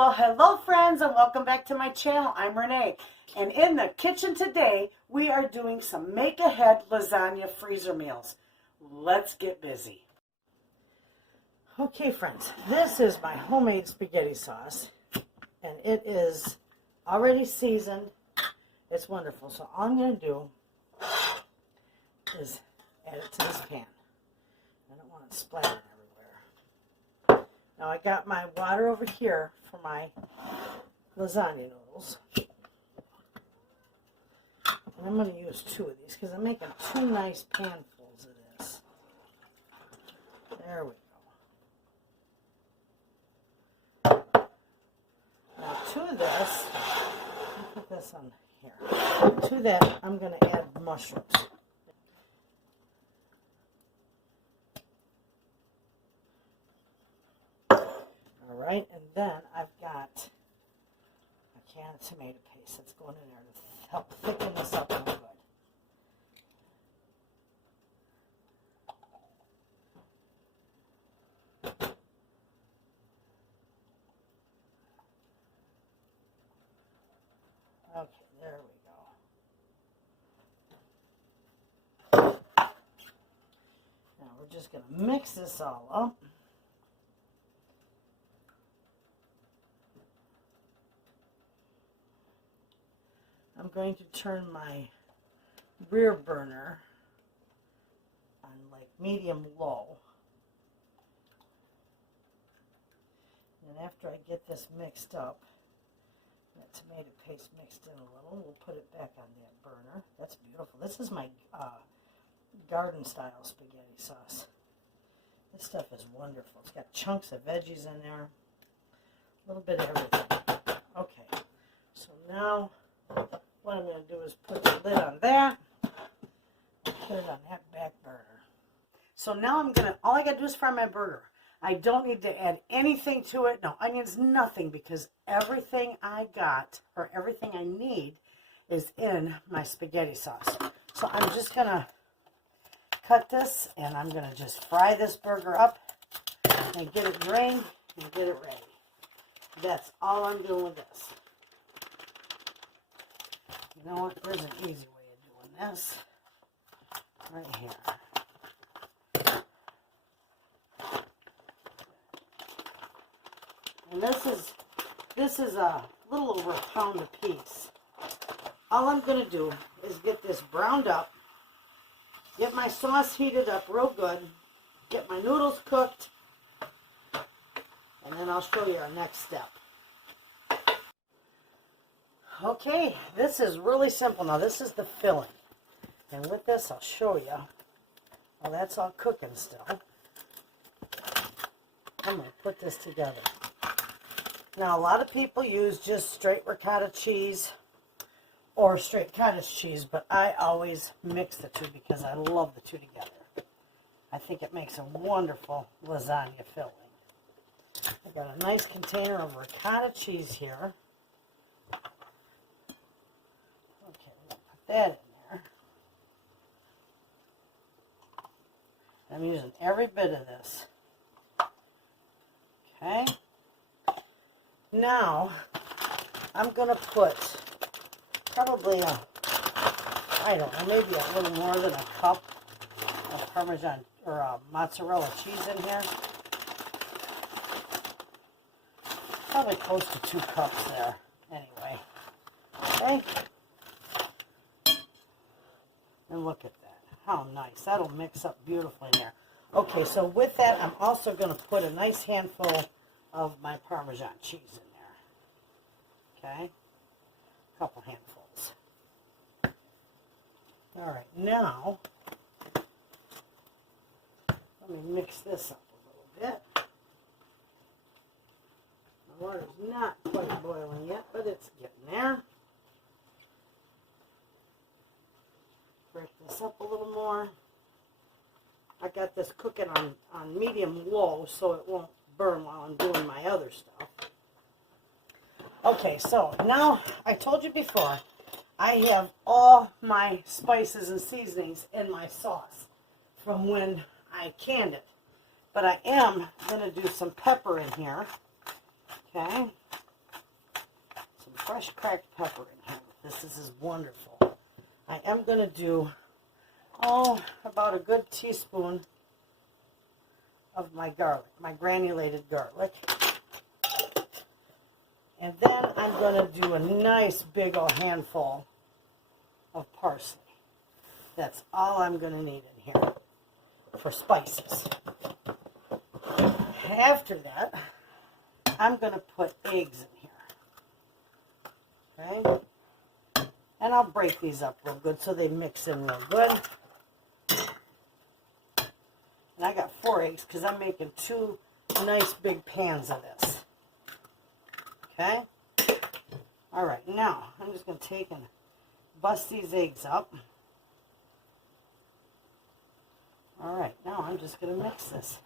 Well, hello friends, and welcome back to my channel. I'm Renee, and in the kitchen today we are doing some make-ahead lasagna freezer meals. Let's get busy. Okay friends, this is my homemade spaghetti sauce, and it is already seasoned. It's wonderful. So all I'm going to do is add it to this pan. I don't want it splattered everywhere. Now I got my water over here for my lasagna noodles. And I'm going to use 2 of these because I'm making 2 nice panfuls of this. There we go. Now to this, I'll put this on here. To that, I'm going to add mushrooms. Alright, and then I've got a can of tomato paste that's going in there to help thicken this up real good. Okay, there we go. Now we're just going to mix this all up. I'm going to turn my rear burner on like medium low. And after I get this mixed up, that tomato paste mixed in a little, we'll put it back on that burner. That's beautiful. This is my garden style spaghetti sauce. This stuff is wonderful. It's got chunks of veggies in there, a little bit of everything. Okay, so now what I'm going to do is put the lid on that, put it on that back burner. So now all I got to do is fry my burger. I don't need to add anything to it, no onions, nothing, because everything I got, or everything I need, is in my spaghetti sauce. So I'm just going to cut this, and I'm going to just fry this burger up, and get it drained, and get it ready. That's all I'm doing with this. You know what? There's an easy way of doing this. Right here. And this is a little over a pound a piece. All I'm going to do is get this browned up, get my sauce heated up real good, get my noodles cooked, and then I'll show you our next step. Okay, this is really simple. Now this is the filling. And with this I'll show you. Well, that's all cooking still. I'm going to put this together. Now a lot of people use just straight ricotta cheese or straight cottage cheese, but I always mix the two because I love the two together. I think it makes a wonderful lasagna filling. I've got a nice container of ricotta cheese here. That in there. I'm using every bit of this. Okay. Now I'm going to put probably I don't know, maybe a little more than a cup of Parmesan or mozzarella cheese in here. Probably close to 2 cups there. Anyway. Okay. And look at that. How nice. That'll mix up beautifully in there. Okay, so with that, I'm also going to put a nice handful of my Parmesan cheese in there. Okay? A couple handfuls. All right, now, let me mix this up a little bit. The water's not quite boiling yet, but it's getting there. Break this up a little more. I got this cooking on medium low so it won't burn while I'm doing my other stuff. Okay, so now I told you before, I have all my spices and seasonings in my sauce from when I canned it. But I am going to do some pepper in here. Okay. fresh cracked pepper in here with this. This is wonderful. I am going to do, about a good teaspoon of my garlic, my granulated garlic. And then I'm going to do a nice big old handful of parsley. That's all I'm going to need in here for spices. After that, I'm going to put eggs in here. Okay? And I'll break these up real good so they mix in real good. And I got 4 eggs because I'm making 2 nice big pans of this. Okay? Alright, now I'm just going to take and bust these eggs up. Alright, now I'm just going to mix this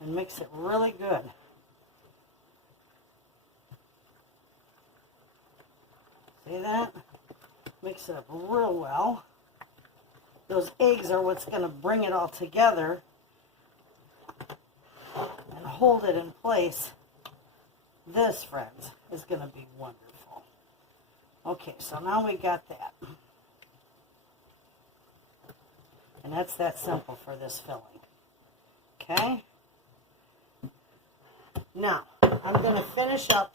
and mix it really good. See that? Mix it up real well. Those eggs are what's going to bring it all together and hold it in place. This, friends, is going to be wonderful. Okay, so now we got that. And that's that simple for this filling. Okay? Now, I'm going to finish up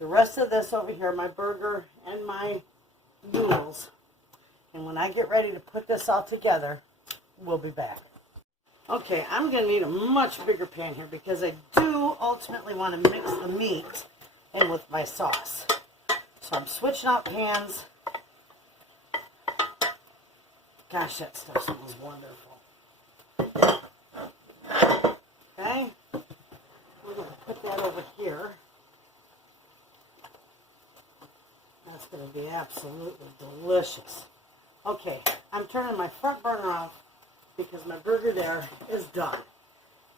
the rest of this over here, my burger and my noodles. And when I get ready to put this all together, we'll be back. Okay, I'm going to need a much bigger pan here because I do ultimately want to mix the meat in with my sauce. So I'm switching out pans. Gosh, that stuff smells wonderful. Okay, we're going to put that over here. That's going to be absolutely delicious. Okay, I'm turning my front burner off because my burger there is done.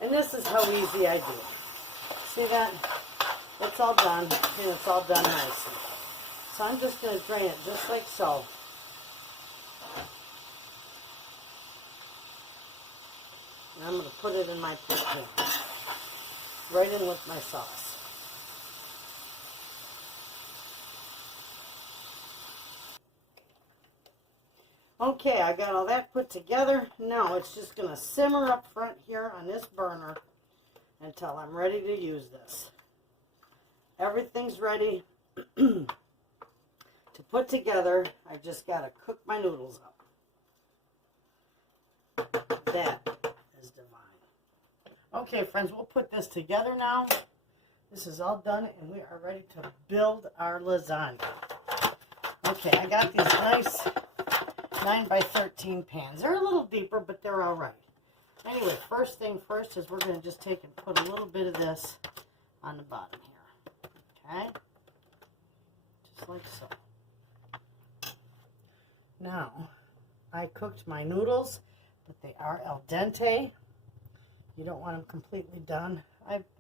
And this is how easy I do it. See that? It's all done, and it's all done nicely. So I'm just going to drain it just like so. And I'm going to put it in my pan, right in with my sauce. Okay, I got all that put together. Now it's just going to simmer up front here on this burner until I'm ready to use this. Everything's ready to put together. I just got to cook my noodles up. That is divine. Okay, friends, we'll put this together now. This is all done, and we are ready to build our lasagna. Okay, I got these nice 9 by 13 pans. They're a little deeper, but they're all right. Anyway, first thing first is we're going to just take and put a little bit of this on the bottom here. Okay? Just like so. Now, I cooked my noodles, but they are al dente. You don't want them completely done.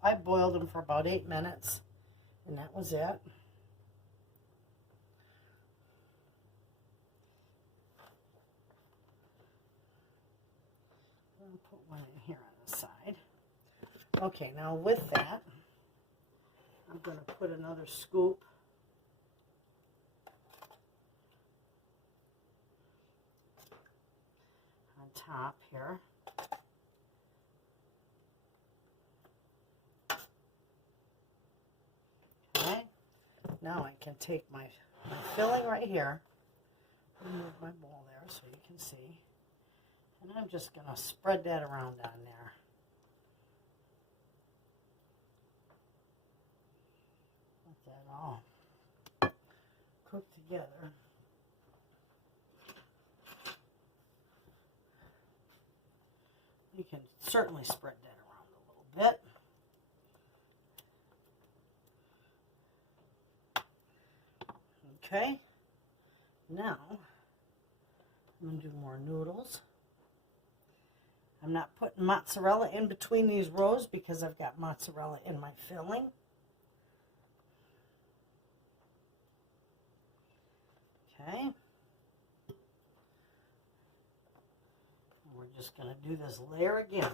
I boiled them for about 8 minutes, and that was it. Put one in here on the side. Okay, now with that, I'm going to put another scoop on top here. Okay, now I can take my filling right here, remove my bowl there so you can see. And I'm just going to spread that around on there. Let that all cook together. You can certainly spread that around a little bit. Okay. Now, I'm going to do more noodles. I'm not putting mozzarella in between these rows because I've got mozzarella in my filling. Okay. And we're just going to do this layer again.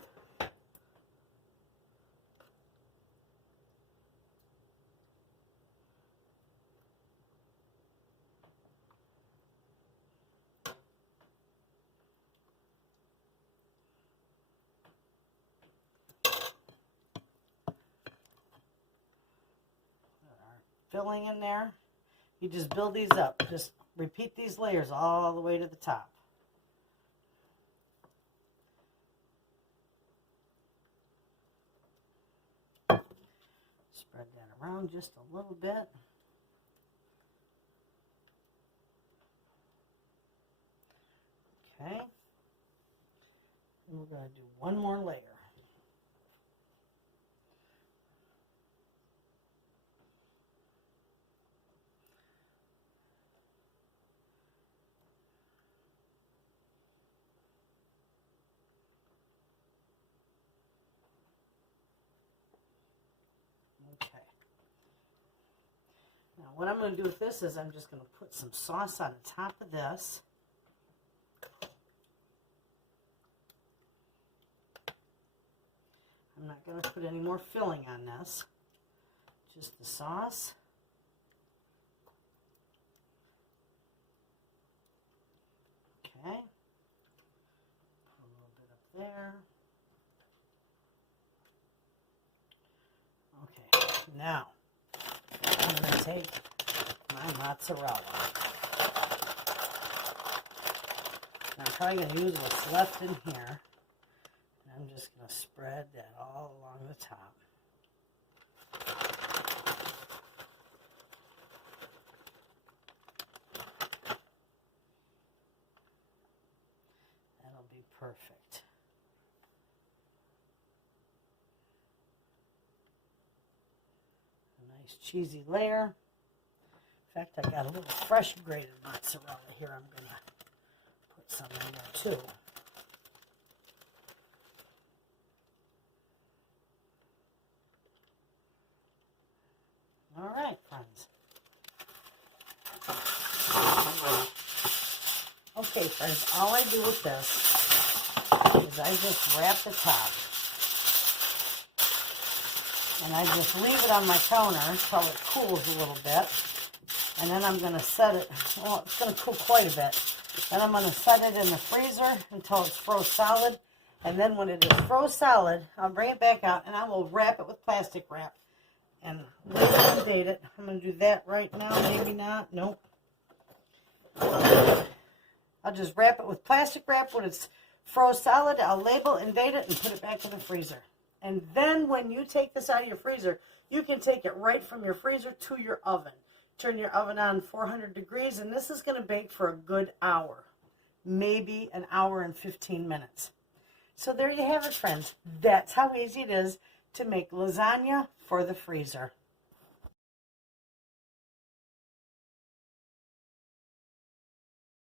filling in there. You just build these up. Just repeat these layers all the way to the top. Spread that around just a little bit. Okay. And we're going to do one more layer. Okay. Now what I'm going to do with this is I'm just going to put some sauce on the top of this. I'm not going to put any more filling on this, just the sauce. Okay, put a little bit up there. Okay, now I'm going to take my mozzarella. Now, I'm probably going to use what's left in here. I'm just going to spread that all along the top. That'll be perfect. A nice cheesy layer. In fact, I got a little fresh grated mozzarella here. I'm going to put some in there too. All right, friends. Okay, friends, all I do with this is I just wrap the top. And I just leave it on my counter until it cools a little bit. And then I'm going to set it, well, it's going to cool quite a bit. Then I'm going to set it in the freezer until it's froze solid. And then when it is froze solid, I'll bring it back out and I will wrap it with plastic wrap. And label and date it. I'm going to do that right now. Maybe not. Nope. I'll just wrap it with plastic wrap when it's froze solid. I'll label and date it and put it back in the freezer. And then when you take this out of your freezer, you can take it right from your freezer to your oven. Turn your oven on 400 degrees, and this is going to bake for a good hour. Maybe an hour and 15 minutes. So there you have it, friends. That's how easy it is to make lasagna for the freezer.